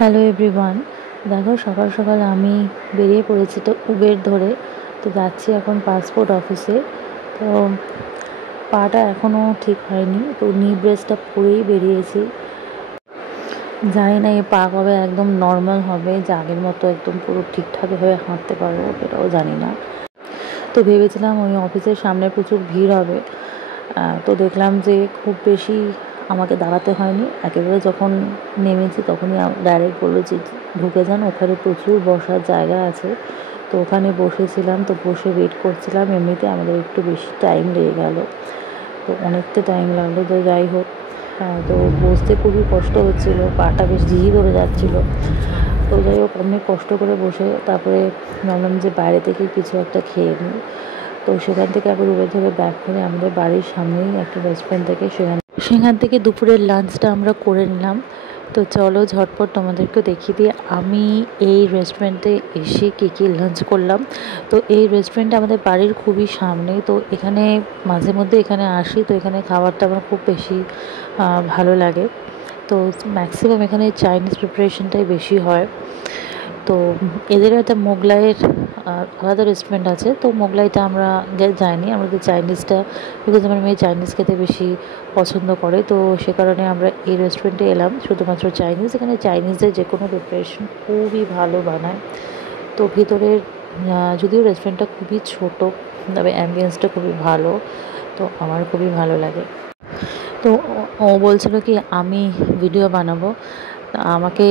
Hello everyone, দেখো সকাল সকাল আমি বেরিয়ে পড়েছি তো উবের ধরে। তো যাচ্ছি এখন পাসপোর্ট অফিসে। তো পাটা এখনও ঠিক হয়নি, তো নি ব্রেসটা পরেই বেরিয়েছি। জানি না এই পা কবে একদম নর্মাল হবে, যে আগের মতো একদম পুরো ঠিকঠাকভাবে হাঁটতে পারবো এটাও জানি না। তো ভেবেছিলাম ওই অফিসের সামনে প্রচুর ভিড় হবে, তো দেখলাম যে খুব বেশি আমাকে দাঁড়াতে হয়নি। একেবারে যখন নেমেছি তখনই ডাইরেক্ট বললো যে ঢুকে যান, ওখানে প্রচুর বসার জায়গা আছে। তো ওখানে বসেছিলাম, তো বসে ওয়েট করছিলাম। এমনিতে আমাদের একটু বেশি টাইম লেগে গেল, তো অনেকটা টাইম লাগলো। তো যাই হোক, তো বসতে খুবই কষ্ট হচ্ছিলো, পাটা বেশ ঝিঝি ধরে যাচ্ছিলো। তো যাই হোক, অনেক কষ্ট করে বসে তারপরে ভাবলাম যে বাইরে থেকে কিছু একটা খেয়ে নিই। তো সেখান থেকে আবার উবের ধরে ব্যাক করে আমাদের বাড়ির সামনেই একটা রেস্টুরেন্ট থেকে সেখান থেকে দুপুরের লাঞ্চটা আমরা করে নিলাম। তো চলো ঝটপট তোমাদেরকেও দেখিয়ে দিই আমি এই রেস্টুরেন্টে এসে কী লাঞ্চ করলাম। তো এই রেস্টুরেন্টটা আমাদের বাড়ির খুবই সামনে, তো এখানে মাঝে মধ্যে এখানে আসি। তো এখানে খাবারটা আমার খুব বেশি ভালো লাগে। তো ম্যাক্সিমাম এখানে চাইনিজ প্রিপারেশনটাই বেশি হয়। তো এদেরও একটা মোগলাইয়ের আলাদা রেস্টুরেন্ট আছে। তো মোগলাইটা আমরা যাইনি, আমরা তো চাইনিজটা, বিকজ আমার মেয়ে চাইনিজ খেতে বেশি পছন্দ করে। তো সে কারণে আমরা এই রেস্টুরেন্টে এলাম শুধুমাত্র চাইনিজ। এখানে চাইনিজের যে কোনো প্রিপারেশন খুবই ভালো বানায়। তো ভিতরের যদিও রেস্টুরেন্টটা খুবই ছোট, তবে অ্যাম্বিয়েন্সটা খুবই ভালো, তো আমার খুবই ভালো লাগে। তো ও বলছিল কি আমি ভিডিও বানাবো, আমাকে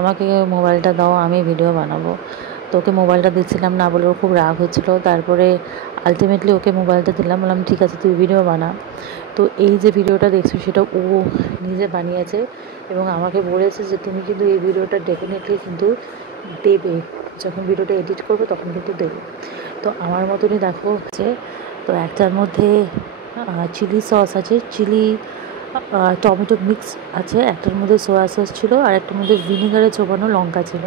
আমাকে মোবাইলটা দাও, আমি ভিডিও বানাবো। তো ওকে মোবাইলটা দিচ্ছিলাম না বলে ওর খুব রাগ হচ্ছিলো। তারপরে আলটিমেটলি ওকে মোবাইলটা দিলাম, বললাম ঠিক আছে তুই ভিডিও বানা। তো এই যে ভিডিওটা দেখছো সেটা ও নিজে বানিয়েছে এবং আমাকে বলেছে যে তুমি কিন্তু এই ভিডিওটা ডেফিনেটলি কিন্তু দেবে, যখন ভিডিওটা এডিট করবে তখন কিন্তু দেবে। তো আমার মতনই দেখো হচ্ছে। তো একটার মধ্যে চিলি সস আছে, চিলি টমেটো মিক্স আছে, একটার মধ্যে সোয়া সস ছিল, আর একটার মধ্যে ভিনেগারে চোবানো লঙ্কা ছিল।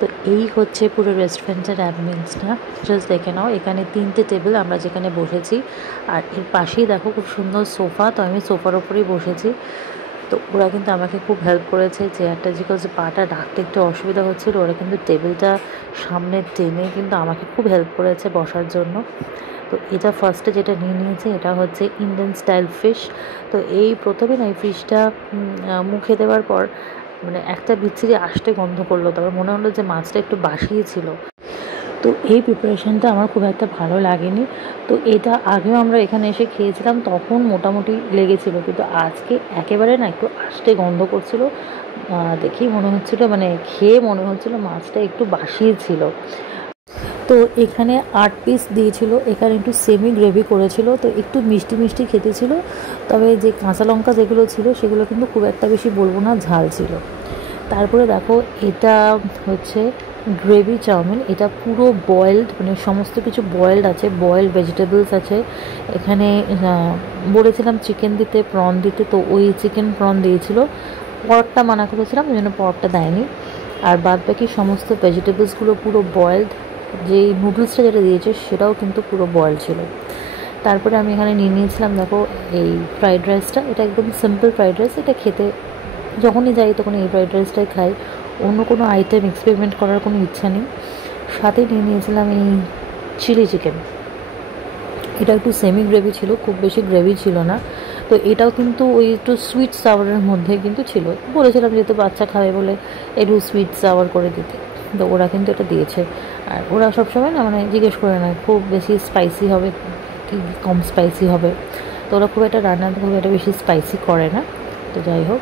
তো এই হচ্ছে পুরো রেস্টুরেন্টের অ্যাম্বিয়েন্সটা, জাস্ট দেখে নাও। এখানে 3টে টেবিল আমরা যেখানে বসেছি, আর এর পাশেই দেখো খুব সুন্দর সোফা। তো আমি সোফার ওপরেই বসেছি। তো ওরা কিন্তু আমাকে খুব হেল্প করেছে, চেয়ারটা বিকজ পাটা রাখতে একটু অসুবিধা হচ্ছিল, ওরা কিন্তু টেবিলটা সামনে টেনে কিন্তু আমাকে খুব হেল্প করেছে বসার জন্য। তো এটা ফার্স্টে যেটা নিয়েছে এটা হচ্ছে ইন্ডিয়ান স্টাইল ফিশ। তো এই প্রথমে না এই ফিশটা মুখে দেওয়ার পর মানে একটা বিচ্ছিরি আষ্টে গন্ধ করলো, তারপর মনে হলো যে মাছটা একটু বাসিয়ে ছিল। তো এই প্রিপারেশানটা আমার খুব একটা ভালো লাগেনি। তো এটা আগেও আমরা এখানে এসে খেয়েছিলাম, তখন মোটামুটি লেগেছিল, কিন্তু আজকে একেবারে না একটু আষ্টে গন্ধ করছিল। দেখেই মনে হচ্ছিলো, মানে খেয়ে মনে হচ্ছিলো মাছটা একটু বাসিয়ে ছিল। তো এখানে 8 পিস দিয়েছিল, এখানে একটু সেমি গ্রেভি করেছিল, তো একটু মিষ্টি মিষ্টি খেতে ছিল। তবে যে কাঁচা লঙ্কা যেগুলো ছিল সেগুলো কিন্তু খুব একটা বেশি বলবো না, ঝাল ছিল। তারপরে দেখো এটা হচ্ছে গ্রেভি চাউমিন। এটা পুরো বয়েলড, মানে সমস্ত কিছু বয়েলড আছে, বয়েলড ভেজিটেবলস আছে এখানে। বলেছিলাম চিকেন দিতে, প্রন দিতে, তো ওই চিকেন প্রন দিয়েছিল। পরকটা মানা করেছিলাম, ওই জন্য পরকটা দেয়নি। আর বাদ বাকি সমস্ত ভেজিটেবলসগুলো পুরো বয়েলড। যেই নুডলসটা যেটা দিয়েছে সেটাও কিন্তু পুরো বয়েলড ছিল। তারপরে আমি এখানে নিয়েছিলাম দেখো এই ফ্রাইড রাইসটা। এটা একদম সিম্পল ফ্রাইড রাইস, এটা খেতে যখনই যাই তখন এই ফ্রাইড রাইসটাই খাই, অন্য কোনো আইটেম এক্সপেরিমেন্ট করার কোনো ইচ্ছা নেই। সাথে নিয়েছিলাম এই চিলি চিকেন। এটা একটু সেমি গ্রেভি ছিল, খুব বেশি গ্রেভি ছিল না। তো এটাও কিন্তু ওই একটু সুইট সাওয়ারের মধ্যে কিন্তু ছিল। বলেছিলাম যেহেতু বাচ্চা খাবে বলে একটু সুইট সাওয়ার করে দিতে, তো ওরা কিন্তু এটা দিয়েছে। আর ওরা সবসময় না মানে জিজ্ঞেস করে না খুব বেশি স্পাইসি হবে কি কম স্পাইসি হবে। তো ওরা খুব একটা রান্নাতে খুব একটা বেশি স্পাইসি করে না। তো যাই হোক,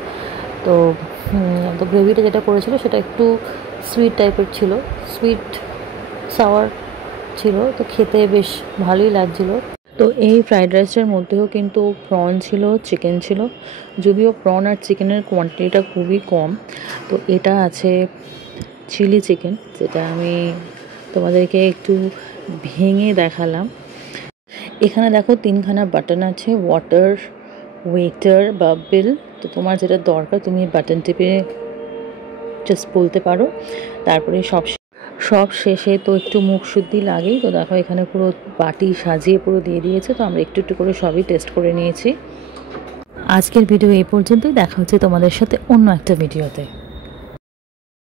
তো তো গ্রেভিটা যেটা করেছিল সেটা একটু সুইট টাইপের ছিল, সুইট সাওয়ার ছিল। তো খেতে বেশ ভালোই লাগছিলো। তো এই ফ্রাইড রাইসের মধ্যেও কিন্তু প্রন ছিল, চিকেন ছিল, যদিও প্রন আর চিকেনের কোয়ান্টিটিটা খুবই কম। তো এটা আছে চিলি চিকেন, যেটা আমি তোমাদেরকে একটু ভেঙে দেখালাম। এখানে দেখো 3খানা বাটন আছে, ওয়াটার, ওয়েটার বা বিল। তো তোমার যেটা দরকার তুমি বাটন টিপে জাস্ট বলতে পারো। তারপরে সব শেষে তো একটু মুখ শুদ্ধি লাগেই। তো দেখো এখানে পুরো বাটি সাজিয়ে পুরো দিয়ে দিয়েছে। তো আমরা একটু একটু করে সবই টেস্ট করে নিয়েছি। আজকের ভিডিও এই পর্যন্তই, দেখা হচ্ছে তোমাদের সাথে অন্য একটা ভিডিওতে।